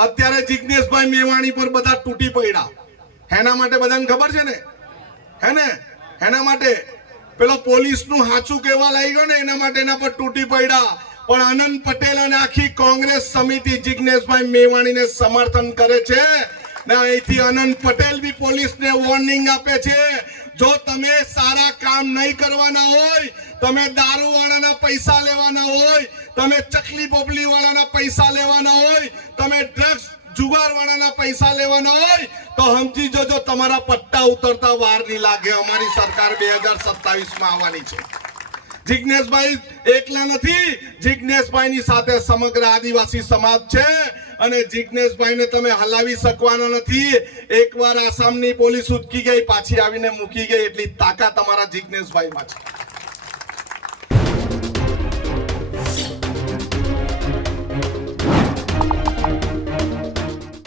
અત્યારે જિજ્ઞેશભાઈ મેવાણી પર બધા તૂટી પડ્યા. એના માટે બધાને ખબર છે ને? હે ને એના માટે પેલો પોલીસનું હાચું કહેવા લાગી ગયો ને, એના માટે એના પર તૂટી પડ્યા. પણ આનંદ પટેલ અને આખી કોંગ્રેસ સમિતિ જિજ્ઞેશભાઈ મેવાણીને સમર્થન કરે છે. ને અહીંથી આનંદ પટેલ બી પોલીસને વોર્નિંગ આપે છે. જો તમે સારા કામ નહીં કરવાના હોય, તમે દારૂ વાળાના પૈસા લેવાના હોય, તમે ચકલી બોબલી વાળાના પૈસા લેવાના હોય, તમે ડ્રગ્સ જુગાર વાળાના પૈસા લેવાના હોય, તો સમજી જજો તમારા પટ્ટા ઉતરતા વાર નહીં લાગે. અમારી સરકાર બે હજાર સત્તાવીસમાં આવવાની છે. જિજ્ઞેશભાઈ એકલા નથી. જિજ્ઞેશભાઈની સાથે સમગ્ર આદિવાસી સમાજ છે. અને જિજ્ઞેશભાઈને તમે હલાવી શકવાના નથી. એકવાર આસામની પોલીસ ઉચકી ગઈ, પાછી આવીને મૂકી ગઈ, એટલી તાકાત તમારા જિજ્ઞેશભાઈમાં છે.